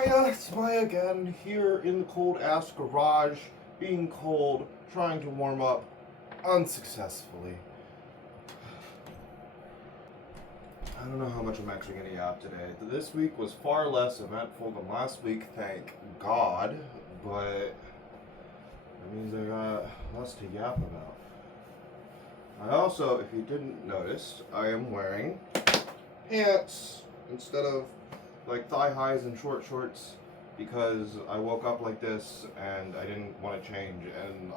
Hiya, it's Maya again, here in the cold ass garage, being cold, trying to warm up, unsuccessfully. I don't know how much I'm actually going to yap today. This week was far less eventful than last week, thank God, but that means I got less to yap about. I also, if you didn't notice, I am wearing pants instead of like thigh highs and short shorts because I woke up like this and I didn't want to change, and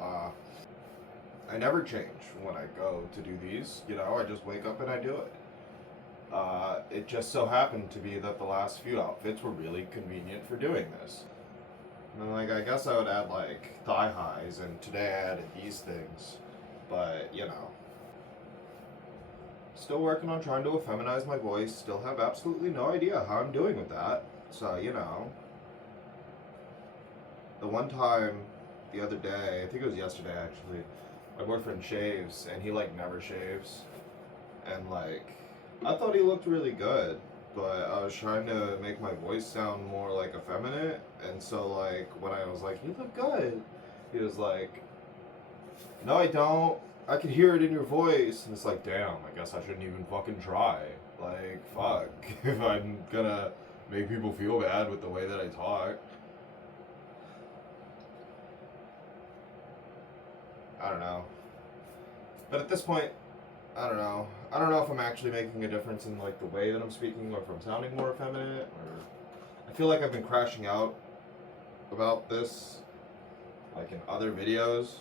I never change when I go to do these. I just wake up and I do it. It just so happened to be that the last few outfits were really convenient for doing this. And I guess I would add like thigh highs, and today I added these things, but still working on trying to effeminize my voice, still have absolutely no idea how I'm doing with that. So, the one time the other day, I think it was yesterday actually, my boyfriend shaves and he never shaves. And I thought he looked really good, but I was trying to make my voice sound more effeminate. And so when I was like, "You look good," he was like, "No, I don't. I can hear it in your voice." And it's like, damn, I guess I shouldn't even fucking try. Fuck. If I'm gonna make people feel bad with the way that I talk. I don't know. But at this point, I don't know. I don't know if I'm actually making a difference in the way that I'm speaking, or if I'm sounding more effeminate, or I feel like I've been crashing out about this in other videos.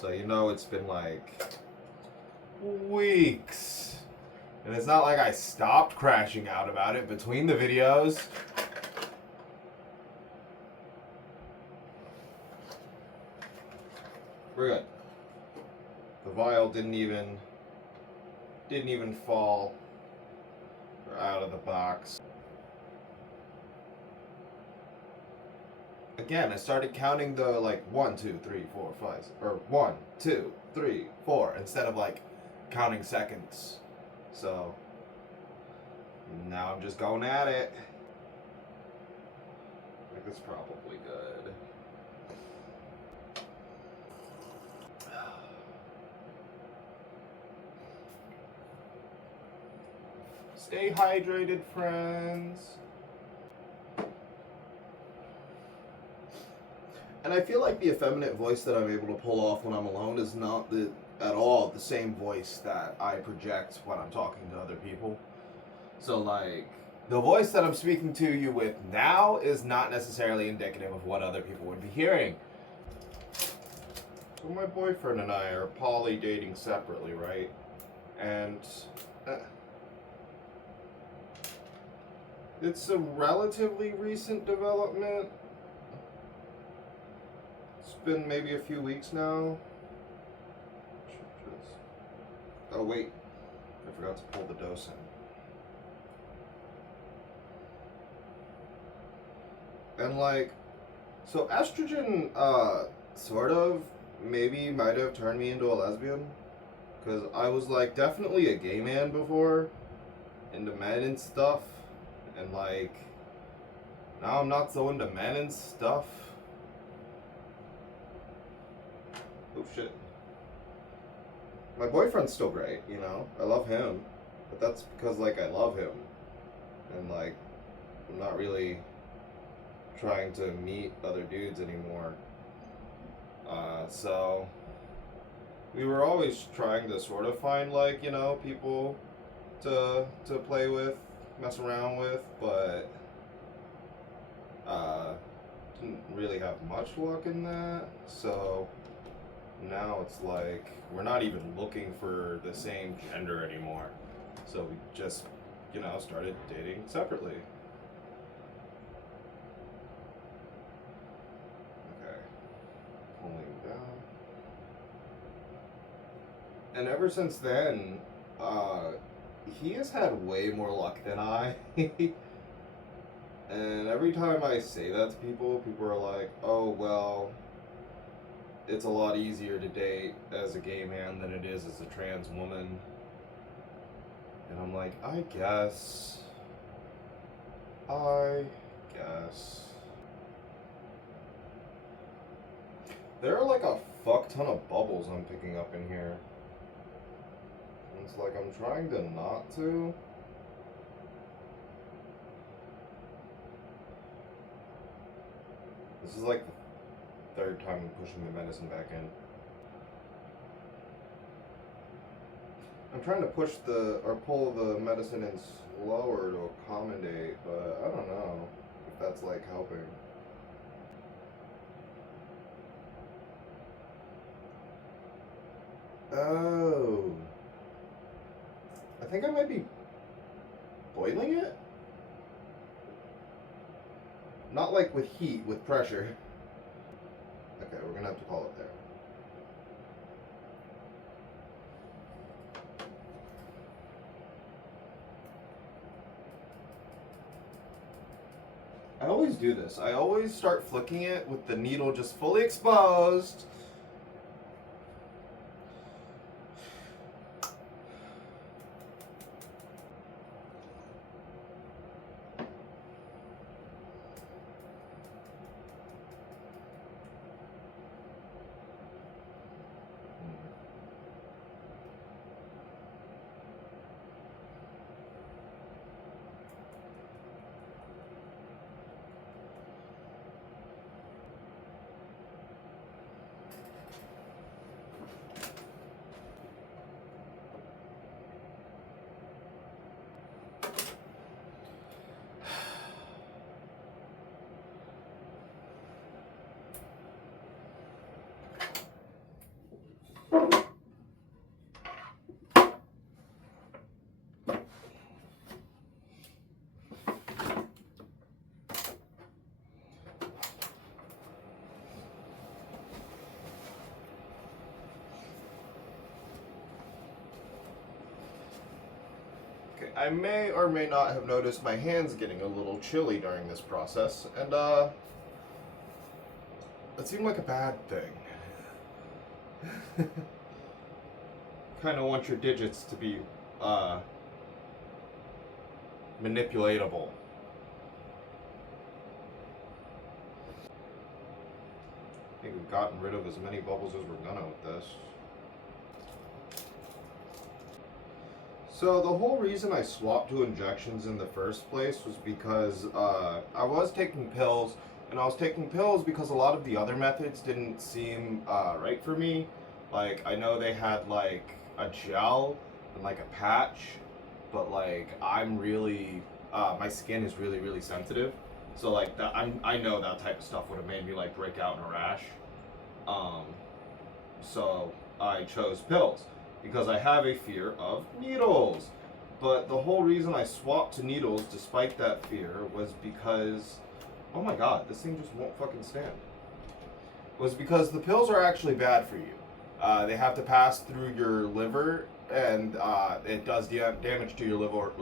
So it's been weeks. And it's not like I stopped crashing out about it between the videos. We're good. The vial didn't even fall out of the box. Again, I started counting the 1, 2, 3, 4, 5, or 1, 2, 3, 4, instead of counting seconds. So now I'm just going at it. It's probably good. Stay hydrated, friends. And I feel like the effeminate voice that I'm able to pull off when I'm alone is not at all the same voice that I project when I'm talking to other people. So the voice that I'm speaking to you with now is not necessarily indicative of what other people would be hearing. So my boyfriend and I are poly dating separately, right? And it's a relatively recent development. It's been maybe a few weeks now. Oh wait, I forgot to pull the dose in. And so estrogen sort of maybe might have turned me into a lesbian, because I was definitely a gay man before, into men and stuff, and now I'm not so into men and stuff. Oh shit. My boyfriend's still great, I love him, but that's because I love him, and I'm not really trying to meet other dudes anymore. So we were always trying to sort of find people to play with, mess around with, but didn't really have much luck in that. So now it's we're not even looking for the same gender anymore. So we just started dating separately. Okay, pulling down. And ever since then, he has had way more luck than I. And every time I say that to people, people are like, "Oh, well, it's a lot easier to date as a gay man than it is as a trans woman." And I'm like, I guess. this. There are like a fuck ton of bubbles I'm picking up in here. It's like I'm trying to not to. This is like the third time I'm pushing the medicine back in. I'm trying to push or pull the medicine in slower to accommodate, but I don't know if that's like helping. Oh. I think I might be boiling it? Not like with heat, with pressure. Okay, we're gonna have to call it there. I always do this. I always start flicking it with the needle just fully exposed. I may or may not have noticed my hands getting a little chilly during this process, and it seemed like a bad thing. Kind of want your digits to be manipulatable. I think we've gotten rid of as many bubbles as we're gonna with this. So the whole reason I swapped to injections in the first place was because I was taking pills, and I was taking pills because a lot of the other methods didn't seem right for me. Like, I know they had like a gel and like a patch, but like I'm really, my skin is really, really sensitive. So like that, I know that type of stuff would have made me like break out in a rash. So I chose pills because I have a fear of needles. But the whole reason I swapped to needles despite that fear was because, oh my god, this thing just won't fucking stand. Was because the pills are actually bad for you. They have to pass through your liver, and it does damage to your liver.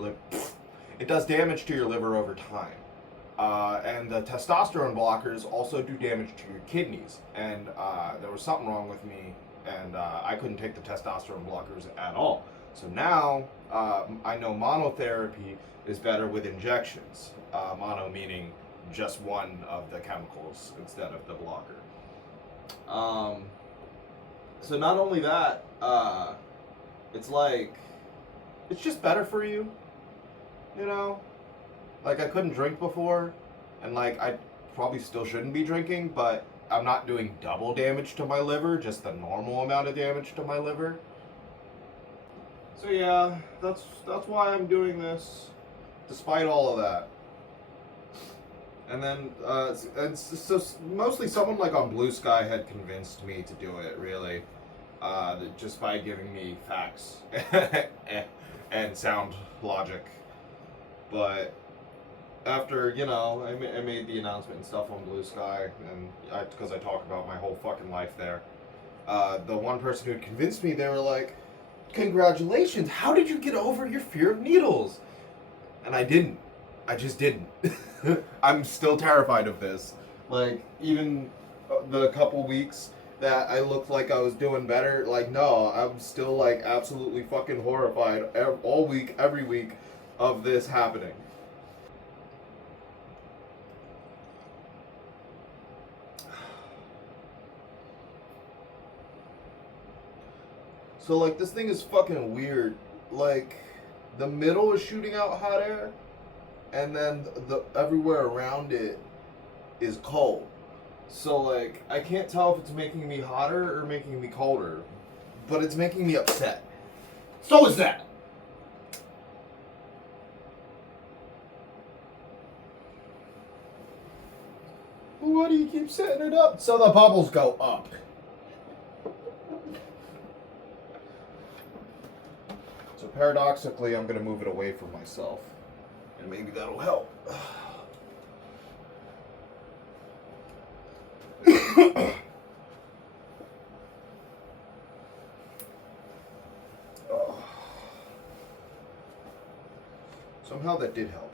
It does damage to your liver over time. And the testosterone blockers also do damage to your kidneys. And there was something wrong with me, and I couldn't take the testosterone blockers at all. So now I know monotherapy is better with injections. Mono meaning just one of the chemicals instead of the blocker. So not only that, it's like, it's just better for you, you know? Like, I couldn't drink before, and like, I probably still shouldn't be drinking, but I'm not doing double damage to my liver, just the normal amount of damage to my liver. So yeah, that's why I'm doing this, despite all of that. And then, so mostly someone like on Blue Sky had convinced me to do it, really, just by giving me facts and sound logic. But after, you know, I made the announcement and stuff on Blue Sky, and because I talk about my whole fucking life there, the one person who convinced me, they were like, "Congratulations, how did you get over your fear of needles?" And I didn't. I just didn't. I'm still terrified of this. Like, even the couple weeks that I looked like I was doing better, like, no, I'm still, like, absolutely fucking horrified all week, every week of this happening. So like this thing is fucking weird. Like the middle is shooting out hot air, and then the everywhere around it is cold. So like I can't tell if it's making me hotter or making me colder, but it's making me upset. So is that. Why do you keep setting it up so the bubbles go up? So paradoxically, I'm gonna move it away from myself, and maybe that'll help. Oh. Somehow that did help.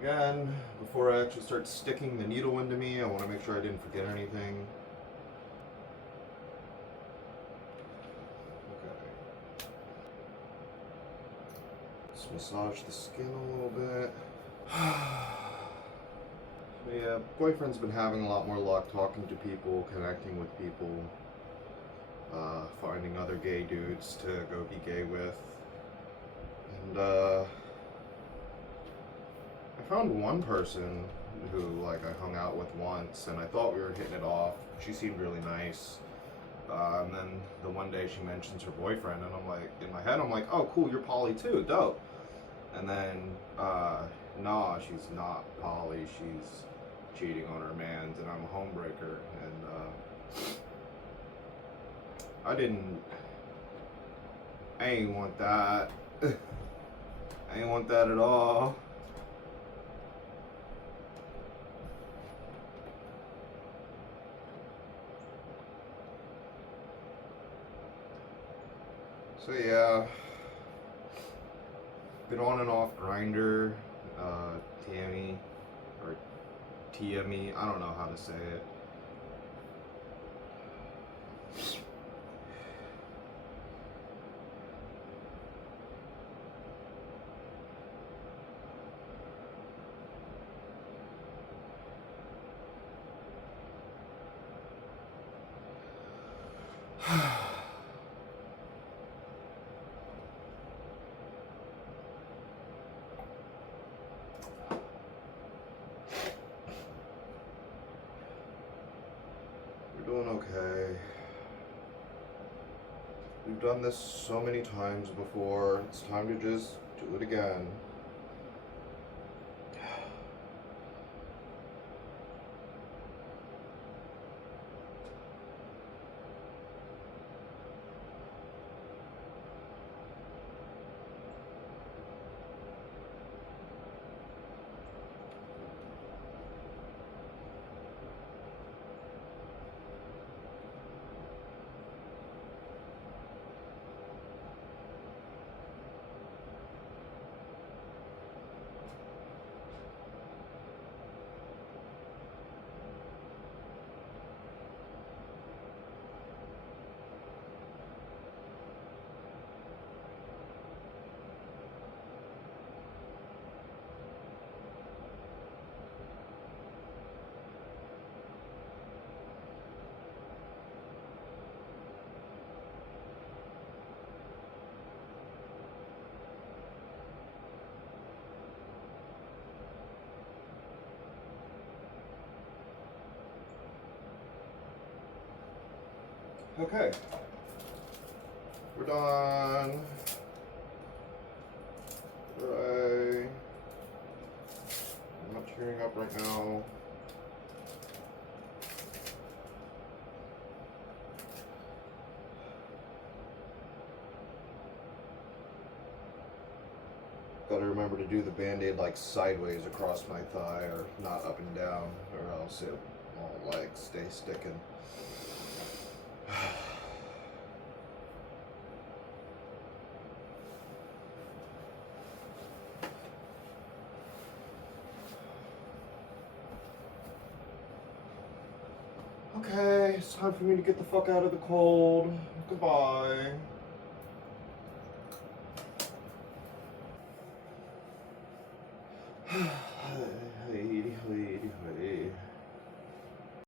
Again, before I actually start sticking the needle into me, I want to make sure I didn't forget anything. Okay. Let's massage the skin a little bit. So yeah, boyfriend's been having a lot more luck talking to people, connecting with people, finding other gay dudes to go be gay with. And I found one person who like I hung out with once, and I thought we were hitting it off. She seemed really nice. And then the one day she mentions her boyfriend, and I'm like, in my head, I'm like, oh cool, you're poly too, dope. And then, nah, she's not poly. She's cheating on her mans, and I'm a homebreaker. And I ain't want that. I ain't want that at all. So yeah, been on and off Grindr, Tammy, or TME, I don't know how to say it. We're doing okay. We've done this so many times before. It's time to just do it again. Okay. We're done. Right. I'm not tearing up right now. Gotta remember to do the band-aid like sideways across my thigh, or not up and down, or else it won't like stay sticking. Okay, it's time for me to get the fuck out of the cold. Goodbye.